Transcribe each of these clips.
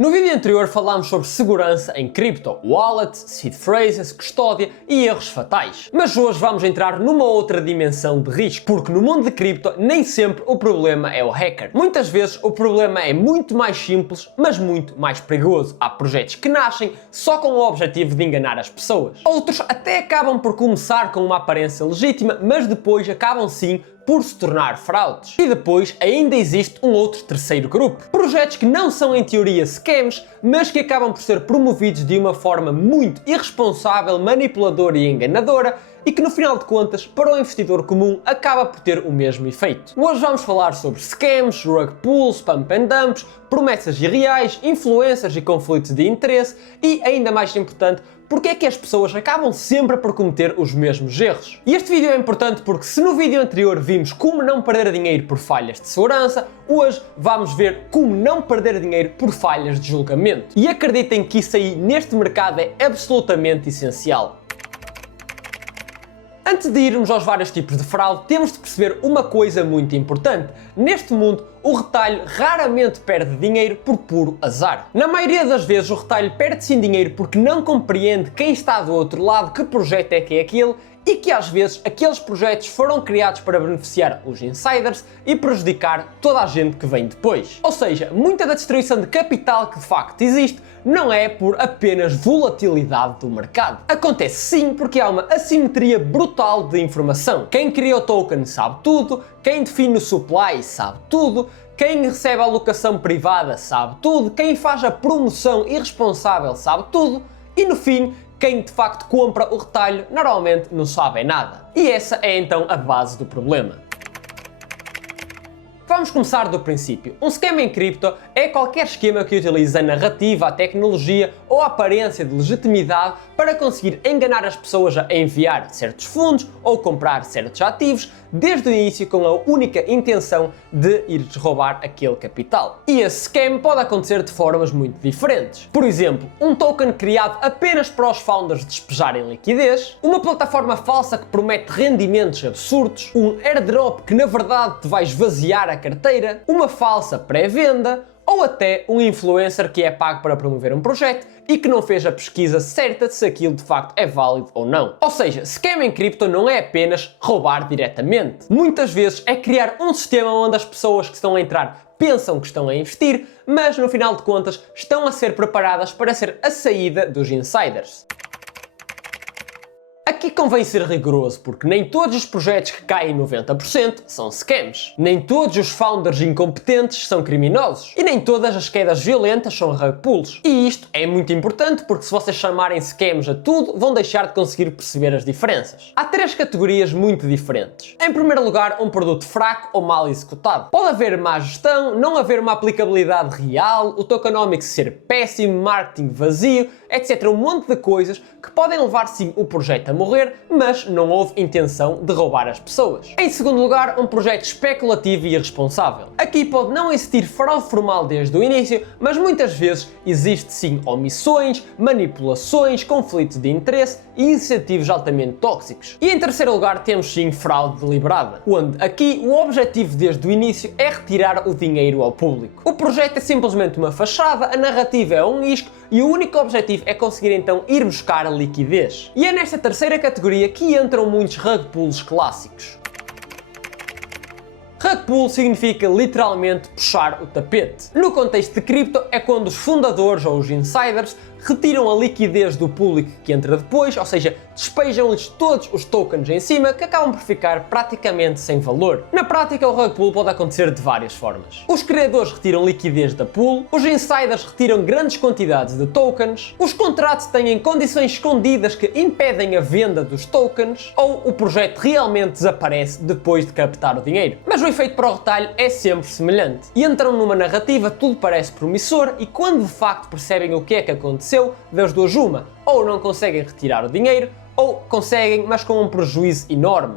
No vídeo anterior falámos sobre segurança em cripto, wallet, seed phrases, custódia e erros fatais. Mas hoje vamos entrar numa outra dimensão de risco, porque no mundo de cripto nem sempre o problema é o hacker. Muitas vezes o problema é muito mais simples, mas muito mais perigoso. Há projetos que nascem só com o objetivo de enganar as pessoas. Outros até acabam por começar com uma aparência legítima, mas depois acabam sim por se tornar fraudes. E depois ainda existe um outro terceiro grupo. Projetos que não são em teoria scams, mas que acabam por ser promovidos de uma forma muito irresponsável, manipuladora e enganadora, e que no final de contas, para o investidor comum, acaba por ter o mesmo efeito. Hoje vamos falar sobre scams, rug pulls, pump and dumps, promessas irreais, influencers e conflitos de interesse e, ainda mais importante, porque é que as pessoas acabam sempre por cometer os mesmos erros. E este vídeo é importante porque se no vídeo anterior vimos como não perder dinheiro por falhas de segurança, hoje vamos ver como não perder dinheiro por falhas de julgamento. E acreditem que isso aí neste mercado é absolutamente essencial. Antes de irmos aos vários tipos de fraude, temos de perceber uma coisa muito importante. Neste mundo, o retalho raramente perde dinheiro por puro azar. Na maioria das vezes, o retalho perde sim dinheiro porque não compreende quem está do outro lado, que projeto é que é aquele, e que às vezes aqueles projetos foram criados para beneficiar os insiders e prejudicar toda a gente que vem depois. Ou seja, muita da destruição de capital que de facto existe não é por apenas volatilidade do mercado. Acontece sim porque há uma assimetria brutal de informação. Quem cria o token sabe tudo, quem define o supply sabe tudo, quem recebe a alocação privada sabe tudo, quem faz a promoção irresponsável sabe tudo e no fim, quem de facto compra o retalho normalmente não sabe nada. E essa é então a base do problema. Vamos começar do princípio. Um esquema em cripto é qualquer esquema que utiliza a narrativa, a tecnologia ou a aparência de legitimidade para conseguir enganar as pessoas a enviar certos fundos ou comprar certos ativos desde o início com a única intenção de ir-lhes roubar aquele capital. E esse scam pode acontecer de formas muito diferentes. Por exemplo, um token criado apenas para os founders despejarem liquidez, uma plataforma falsa que promete rendimentos absurdos, um airdrop que na verdade te vai esvaziar a carteira, uma falsa pré-venda, ou até um influencer que é pago para promover um projeto e que não fez a pesquisa certa de se aquilo de facto é válido ou não. Ou seja, scam em cripto não é apenas roubar diretamente. Muitas vezes é criar um sistema onde as pessoas que estão a entrar pensam que estão a investir, mas no final de contas estão a ser preparadas para ser a saída dos insiders. Aqui convém ser rigoroso, porque nem todos os projetos que caem 90% são scams. Nem todos os founders incompetentes são criminosos. E nem todas as quedas violentas são rug pulls. E isto é muito importante, porque se vocês chamarem scams a tudo, vão deixar de conseguir perceber as diferenças. Há três categorias muito diferentes. Em primeiro lugar, um produto fraco ou mal executado. Pode haver má gestão, não haver uma aplicabilidade real, o tokenomics ser péssimo, marketing vazio, etc. Um monte de coisas que podem levar sim o projeto a morrer, mas não houve intenção de roubar as pessoas. Em segundo lugar, um projeto especulativo e irresponsável. Aqui pode não existir fraude formal desde o início, mas muitas vezes existe sim omissões, manipulações, conflitos de interesse e incentivos altamente tóxicos. E em terceiro lugar temos sim fraude deliberada, onde aqui o objetivo desde o início é retirar o dinheiro ao público. O projeto é simplesmente uma fachada, a narrativa é um isco e o único objetivo é conseguir então ir buscar a liquidez. E é nesta terceira categoria que entram muitos rug pulls clássicos. Rug pull significa literalmente puxar o tapete. No contexto de cripto é quando os fundadores ou os insiders retiram a liquidez do público que entra depois, ou seja, despejam-lhes todos os tokens em cima que acabam por ficar praticamente sem valor. Na prática, o rug pull pode acontecer de várias formas. Os criadores retiram liquidez da pool, os insiders retiram grandes quantidades de tokens, os contratos têm condições escondidas que impedem a venda dos tokens, ou o projeto realmente desaparece depois de captar o dinheiro. Mas o efeito para o retalho é sempre semelhante. E entram numa narrativa, tudo parece promissor, e quando de facto percebem o que é que aconteceu, das duas uma, ou não conseguem retirar o dinheiro, ou conseguem, mas com um prejuízo enorme.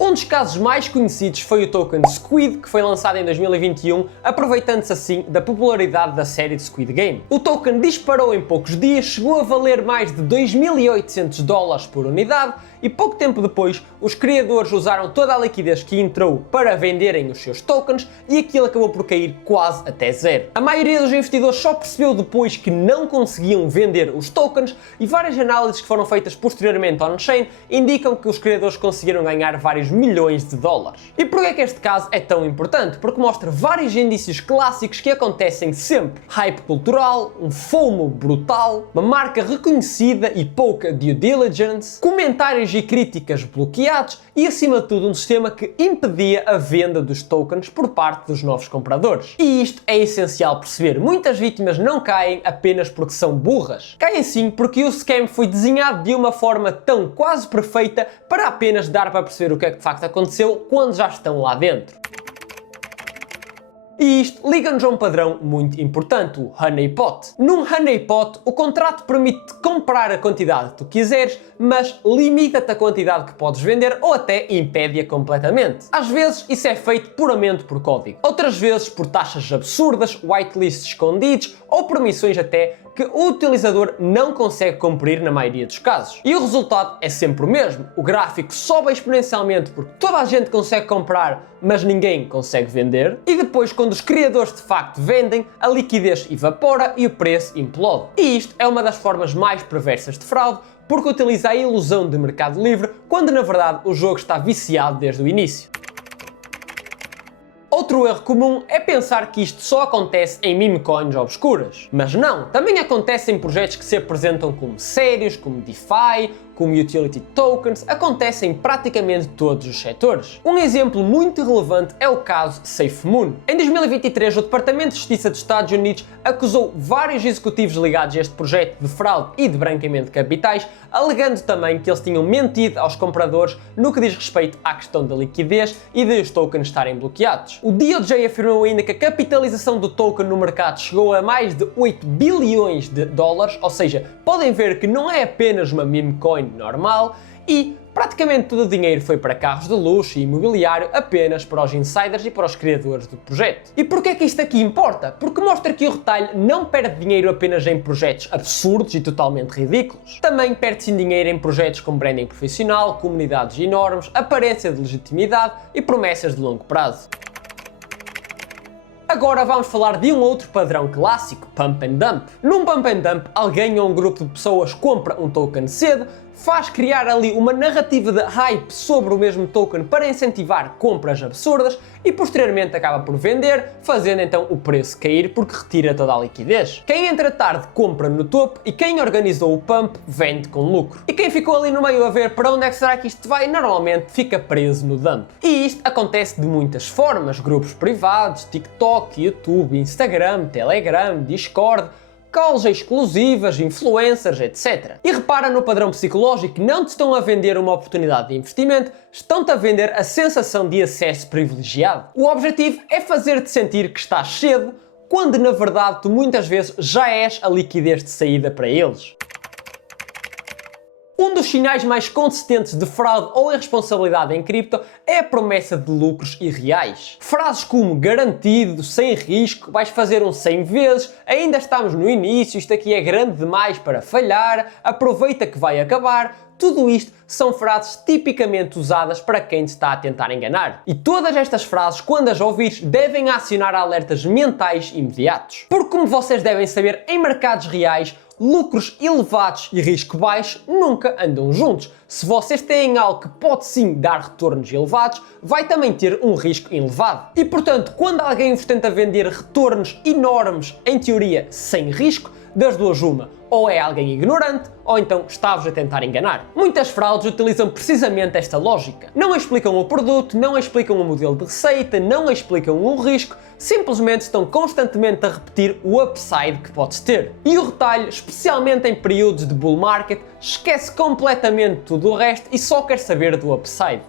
Um dos casos mais conhecidos foi o token Squid, que foi lançado em 2021, aproveitando-se assim da popularidade da série de Squid Game. O token disparou em poucos dias, chegou a valer mais de $2.800 por unidade e pouco tempo depois os criadores usaram toda a liquidez que entrou para venderem os seus tokens e aquilo acabou por cair quase até zero. A maioria dos investidores só percebeu depois que não conseguiam vender os tokens e várias análises que foram feitas posteriormente on-chain indicam que os criadores conseguiram ganhar vários milhões de dólares. E por que é que este caso é tão importante? Porque mostra vários indícios clássicos que acontecem sempre. Hype cultural, um FOMO brutal, uma marca reconhecida e pouca due diligence, comentários e críticas bloqueados e, acima de tudo, um sistema que impedia a venda dos tokens por parte dos novos compradores. E isto é essencial perceber. Muitas vítimas não caem apenas porque são burras. Caem sim porque o scam foi desenhado de uma forma tão quase perfeita para apenas dar para perceber o que é que de facto aconteceu quando já estão lá dentro. E isto liga-nos a um padrão muito importante, o honeypot. Num honeypot, o contrato permite comprar a quantidade que tu quiseres, mas limita-te a quantidade que podes vender ou até impede-a completamente. Às vezes isso é feito puramente por código. Outras vezes por taxas absurdas, whitelists escondidos ou permissões até que o utilizador não consegue cumprir na maioria dos casos. E o resultado é sempre o mesmo. O gráfico sobe exponencialmente porque toda a gente consegue comprar, mas ninguém consegue vender. E depois, quando os criadores de facto vendem, a liquidez evapora e o preço implode. E isto é uma das formas mais perversas de fraude, porque utiliza a ilusão de mercado livre, quando na verdade o jogo está viciado desde o início. Outro erro comum é pensar que isto só acontece em meme coins obscuras. Mas não, também acontece em projetos que se apresentam como sérios, como DeFi, como Utility Tokens, acontece em praticamente todos os setores. Um exemplo muito relevante é o caso SafeMoon. Em 2023, o Departamento de Justiça dos Estados Unidos acusou vários executivos ligados a este projeto de fraude e de branqueamento de capitais, alegando também que eles tinham mentido aos compradores no que diz respeito à questão da liquidez e de os tokens estarem bloqueados. O DOJ afirmou ainda que a capitalização do token no mercado chegou a mais de 8 bilhões de dólares, ou seja, podem ver que não é apenas uma meme coin normal e praticamente todo o dinheiro foi para carros de luxo e imobiliário apenas para os insiders e para os criadores do projeto. E porquê é que isto aqui importa? Porque mostra que o retalho não perde dinheiro apenas em projetos absurdos e totalmente ridículos. Também perde-se dinheiro em projetos com branding profissional, comunidades enormes, aparência de legitimidade e promessas de longo prazo. Agora vamos falar de um outro padrão clássico, Pump and Dump. Num Pump and Dump, alguém ou um grupo de pessoas compra um token cedo, faz criar ali uma narrativa de hype sobre o mesmo token para incentivar compras absurdas e posteriormente acaba por vender, fazendo então o preço cair porque retira toda a liquidez. Quem entra tarde compra no topo e quem organizou o pump vende com lucro. E quem ficou ali no meio a ver para onde é que será que isto vai, normalmente fica preso no dump. E isto acontece de muitas formas, grupos privados, TikTok, YouTube, Instagram, Telegram, Discord, calls exclusivas, influencers, etc. E repara no padrão psicológico, não te estão a vender uma oportunidade de investimento, estão-te a vender a sensação de acesso privilegiado. O objetivo é fazer-te sentir que estás cedo, quando na verdade tu muitas vezes já és a liquidez de saída para eles. Um dos sinais mais consistentes de fraude ou irresponsabilidade em cripto é a promessa de lucros irreais. Frases como garantido, sem risco, vais fazer 100 vezes, ainda estamos no início, isto aqui é grande demais para falhar, aproveita que vai acabar. Tudo isto são frases tipicamente usadas para quem te está a tentar enganar. E todas estas frases, quando as ouvires, devem acionar alertas mentais imediatos. Porque, como vocês devem saber, em mercados reais, lucros elevados e risco baixo nunca andam juntos. Se vocês têm algo que pode sim dar retornos elevados, vai também ter um risco elevado. E portanto, quando alguém vos tenta vender retornos enormes, em teoria sem risco, das duas uma, ou é alguém ignorante, ou então está-vos a tentar enganar. Muitas fraudes utilizam precisamente esta lógica. Não explicam o produto, não explicam o modelo de receita, não explicam o risco, simplesmente estão constantemente a repetir o upside que podes ter. E o retalho, especialmente em períodos de bull market, esquece completamente tudo o resto e só quer saber do upside.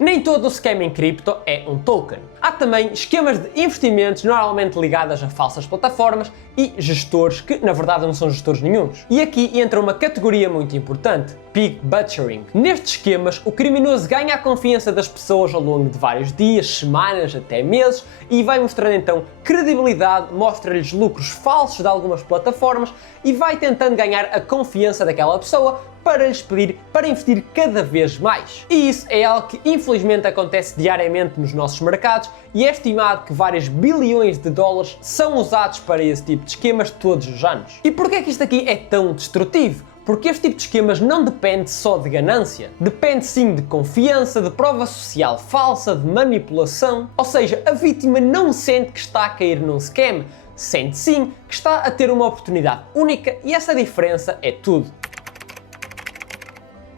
Nem todo o scam em cripto é um token. Há também esquemas de investimentos normalmente ligadas a falsas plataformas e gestores que, na verdade, não são gestores nenhuns. E aqui entra uma categoria muito importante, pig butchering. Nestes esquemas, o criminoso ganha a confiança das pessoas ao longo de vários dias, semanas, até meses e vai mostrando então credibilidade, mostra-lhes lucros falsos de algumas plataformas e vai tentando ganhar a confiança daquela pessoa para lhes pedir para investir cada vez mais. E isso é algo que infelizmente acontece diariamente nos nossos mercados e é estimado que vários bilhões de dólares são usados para esse tipo de esquemas todos os anos. E porquê é que isto aqui é tão destrutivo? Porque este tipo de esquemas não depende só de ganância, depende sim de confiança, de prova social falsa, de manipulação. Ou seja, a vítima não sente que está a cair num scam, sente sim que está a ter uma oportunidade única e essa diferença é tudo.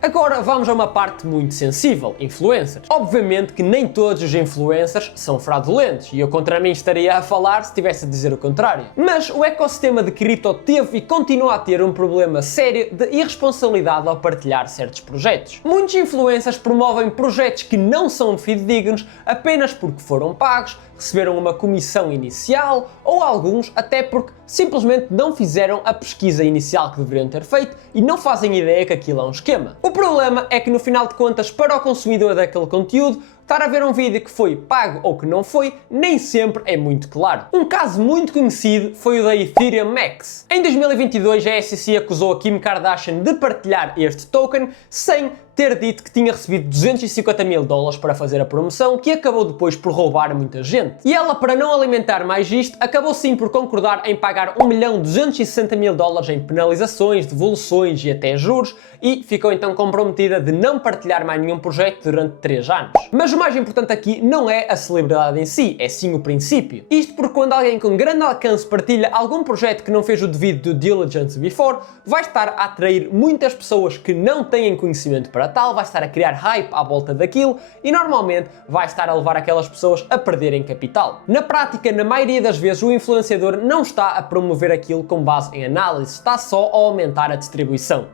Agora vamos a uma parte muito sensível, influencers. Obviamente que nem todos os influencers são fraudulentos, e eu contra mim estaria a falar se estivesse a dizer o contrário. Mas o ecossistema de cripto teve e continua a ter um problema sério de irresponsabilidade ao partilhar certos projetos. Muitos influencers promovem projetos que não são fidedignos apenas porque foram pagos, receberam uma comissão inicial ou alguns até porque simplesmente não fizeram a pesquisa inicial que deveriam ter feito e não fazem ideia que aquilo é um esquema. O problema é que no final de contas, para o consumidor daquele conteúdo, estar a ver um vídeo que foi pago ou que não foi, nem sempre é muito claro. Um caso muito conhecido foi o da Ethereum Max. Em 2022, a SEC acusou a Kim Kardashian de partilhar este token sem ter dito que tinha recebido 250 mil dólares para fazer a promoção, que acabou depois por roubar muita gente. E ela, para não alimentar mais isto, acabou sim por concordar em pagar 1.260.000 dólares em penalizações, devoluções e até juros, e ficou então comprometida de não partilhar mais nenhum projeto durante 3 anos. Mas o mais importante aqui não é a celebridade em si, é sim o princípio. Isto porque quando alguém com grande alcance partilha algum projeto que não fez o devido due diligence before, vai estar a atrair muitas pessoas que não têm conhecimento para tal, vai estar a criar hype à volta daquilo e normalmente vai estar a levar aquelas pessoas a perderem capital. Na prática, na maioria das vezes, o influenciador não está a promover aquilo com base em análise, está só a aumentar a distribuição.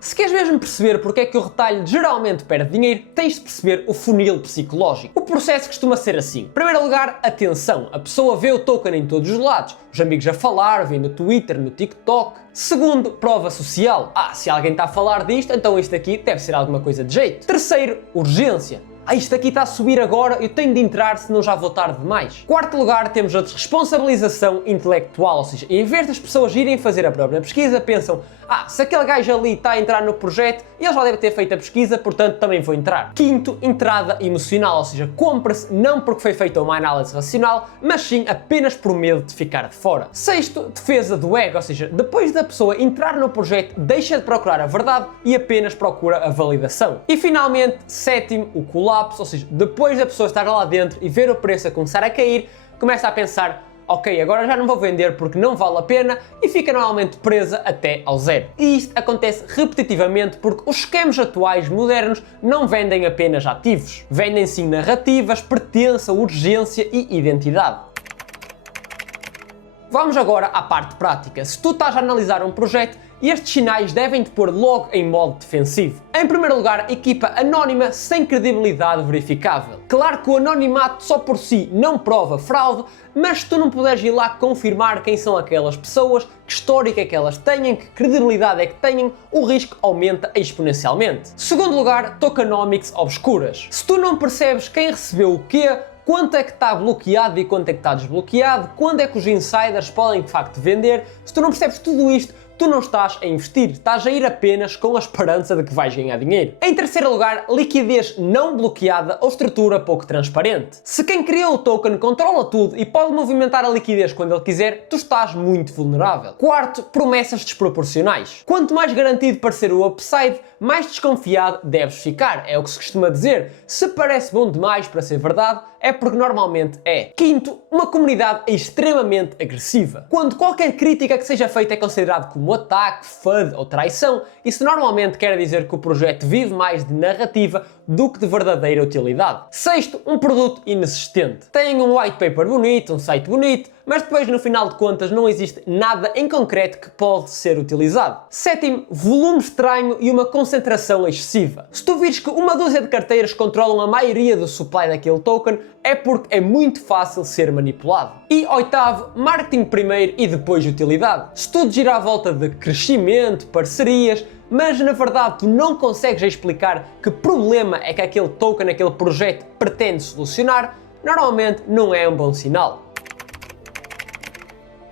Se queres mesmo perceber porque é que o retalho geralmente perde dinheiro, tens de perceber o funil psicológico. O processo costuma ser assim. Em primeiro lugar, atenção. A pessoa vê o token em todos os lados. Os amigos a falar, vê no Twitter, no TikTok. Segundo, prova social. Se alguém está a falar disto, então isto aqui deve ser alguma coisa de jeito. Terceiro, urgência. Isto aqui está a subir agora, eu tenho de entrar, senão já vou tarde demais. Quarto lugar, temos a desresponsabilização intelectual, ou seja, em vez das pessoas irem fazer a própria pesquisa, pensam, se aquele gajo ali está a entrar no projeto, ele já deve ter feito a pesquisa, portanto também vou entrar. Quinto, entrada emocional, ou seja, compra-se não porque foi feita uma análise racional, mas sim apenas por medo de ficar de fora. Sexto, defesa do ego, ou seja, depois da pessoa entrar no projeto, deixa de procurar a verdade e apenas procura a validação. E finalmente, sétimo, o colapso. Ou seja, depois da pessoa estar lá dentro e ver o preço a começar a cair, começa a pensar, ok, agora já não vou vender porque não vale a pena e fica normalmente presa até ao zero. E isto acontece repetitivamente porque os esquemas atuais modernos não vendem apenas ativos, vendem sim narrativas, pertença, urgência e identidade. Vamos agora à parte prática. Se tu estás a analisar um projeto, estes sinais devem te pôr logo em modo defensivo. Em primeiro lugar, equipa anónima sem credibilidade verificável. Claro que o anonimato só por si não prova fraude, mas se tu não puderes ir lá confirmar quem são aquelas pessoas, que histórico é que elas têm, que credibilidade é que têm, o risco aumenta exponencialmente. Segundo lugar, tokenomics obscuras. Se tu não percebes quem recebeu o quê, quanto é que está bloqueado e quanto é que está desbloqueado, quando é que os insiders podem de facto vender, se tu não percebes tudo isto, tu não estás a investir, estás a ir apenas com a esperança de que vais ganhar dinheiro. Em terceiro lugar, liquidez não bloqueada ou estrutura pouco transparente. Se quem criou o token controla tudo e pode movimentar a liquidez quando ele quiser, tu estás muito vulnerável. Quarto, promessas desproporcionais. Quanto mais garantido parecer o upside, mais desconfiado deves ficar. É o que se costuma dizer. Se parece bom demais para ser verdade, é porque normalmente é. Quinto, uma comunidade extremamente agressiva. Quando qualquer crítica que seja feita é considerado como ataque, FUD ou traição, isso normalmente quer dizer que o projeto vive mais de narrativa do que de verdadeira utilidade. Sexto, um produto inexistente. Tem um white paper bonito, um site bonito, mas depois no final de contas não existe nada em concreto que pode ser utilizado. Sétimo, volume estranho e uma concentração excessiva. Se tu vires que uma dúzia de carteiras controlam a maioria do supply daquele token, é porque é muito fácil ser manipulado. E oitavo, marketing primeiro e depois utilidade. Se tudo gira à volta de crescimento, parcerias, mas na verdade tu não consegues explicar que problema é que aquele token, aquele projeto pretende solucionar, normalmente não é um bom sinal.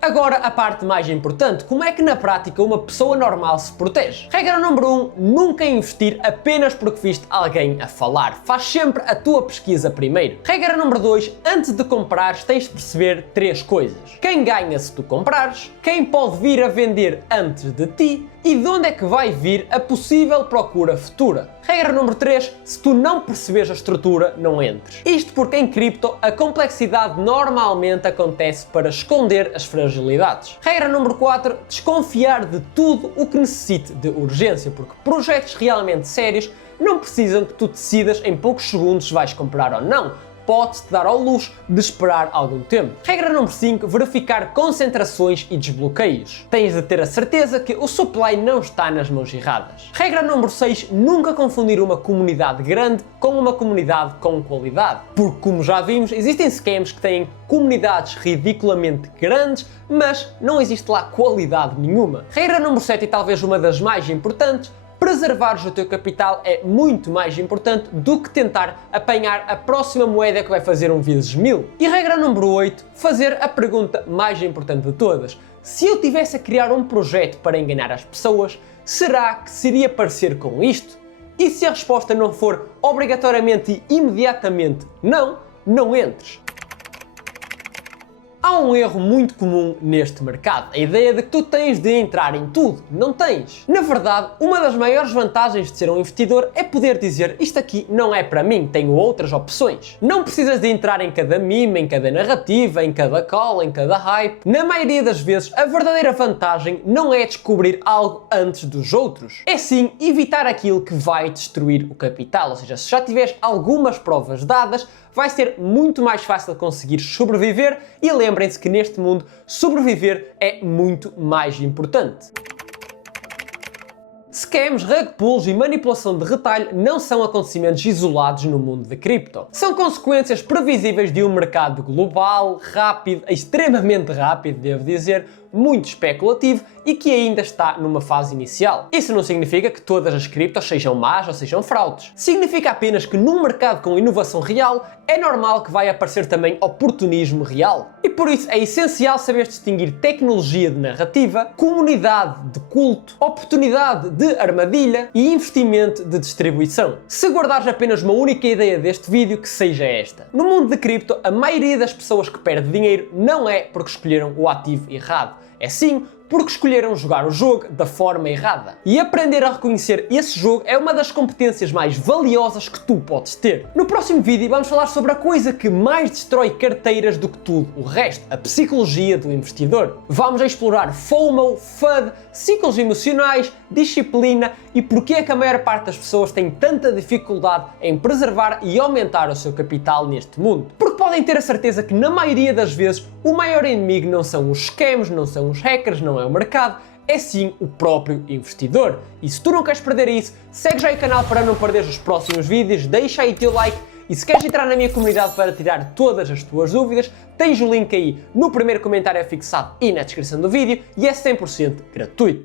Agora a parte mais importante, como é que na prática uma pessoa normal se protege? Regra número 1, nunca investir apenas porque viste alguém a falar. Faz sempre a tua pesquisa primeiro. Regra número 2, antes de comprares tens de perceber 3 coisas. Quem ganha se tu comprares, quem pode vir a vender antes de ti e de onde é que vai vir a possível procura futura. Regra número 3, se tu não percebes a estrutura, não entres. Isto porque em cripto a complexidade normalmente acontece para esconder as fragilidades. Regra número 4, desconfiar de tudo o que necessite de urgência, porque projetos realmente sérios não precisam que tu decidas em poucos segundos se vais comprar ou não. Pode-te dar ao luxo de esperar algum tempo. Regra número 5, verificar concentrações e desbloqueios. Tens de ter a certeza que o supply não está nas mãos erradas. Regra número 6, nunca confundir uma comunidade grande com uma comunidade com qualidade. Porque, como já vimos, existem scams que têm comunidades ridiculamente grandes, mas não existe lá qualidade nenhuma. Regra número 7, e talvez uma das mais importantes, preservares o teu capital é muito mais importante do que tentar apanhar a próxima moeda que vai fazer 1 vezes 1000. E regra número 8, fazer a pergunta mais importante de todas. Se eu tivesse a criar um projeto para enganar as pessoas, será que seria parecer com isto? E se a resposta não for obrigatoriamente e imediatamente não, não entres. Há um erro muito comum neste mercado, a ideia de que tu tens de entrar em tudo. Não tens. Na verdade, uma das maiores vantagens de ser um investidor é poder dizer isto aqui não é para mim, tenho outras opções. Não precisas de entrar em cada meme, em cada narrativa, em cada call, em cada hype. Na maioria das vezes, a verdadeira vantagem não é descobrir algo antes dos outros. É sim evitar aquilo que vai destruir o capital, ou seja, se já tiveres algumas provas dadas, vai ser muito mais fácil conseguir sobreviver e lembrem-se que neste mundo sobreviver é muito mais importante. Scams, rug pulls e manipulação de retalho não são acontecimentos isolados no mundo de cripto. São consequências previsíveis de um mercado global, rápido, extremamente rápido, devo dizer, muito especulativo e que ainda está numa fase inicial. Isso não significa que todas as criptos sejam más ou sejam fraudes. Significa apenas que num mercado com inovação real é normal que vai aparecer também oportunismo real. E por isso é essencial saber distinguir tecnologia de narrativa, comunidade de culto, oportunidade de armadilha e investimento de distribuição. Se guardares apenas uma única ideia deste vídeo, que seja esta. No mundo de cripto, a maioria das pessoas que perde dinheiro não é porque escolheram o ativo errado. É sim porque escolheram jogar o jogo da forma errada. E aprender a reconhecer esse jogo é uma das competências mais valiosas que tu podes ter. No próximo vídeo vamos falar sobre a coisa que mais destrói carteiras do que tudo o resto, a psicologia do investidor. Vamos explorar FOMO, FUD, ciclos emocionais, disciplina e porque é que a maior parte das pessoas tem tanta dificuldade em preservar e aumentar o seu capital neste mundo. Porque podem ter a certeza que na maioria das vezes o maior inimigo não são os scams, não são os hackers, não é o mercado, é sim o próprio investidor. E se tu não queres perder isso, segue já o canal para não perderes os próximos vídeos, deixa aí o teu like e se queres entrar na minha comunidade para tirar todas as tuas dúvidas, tens o link aí no primeiro comentário fixado e na descrição do vídeo e é 100% gratuito.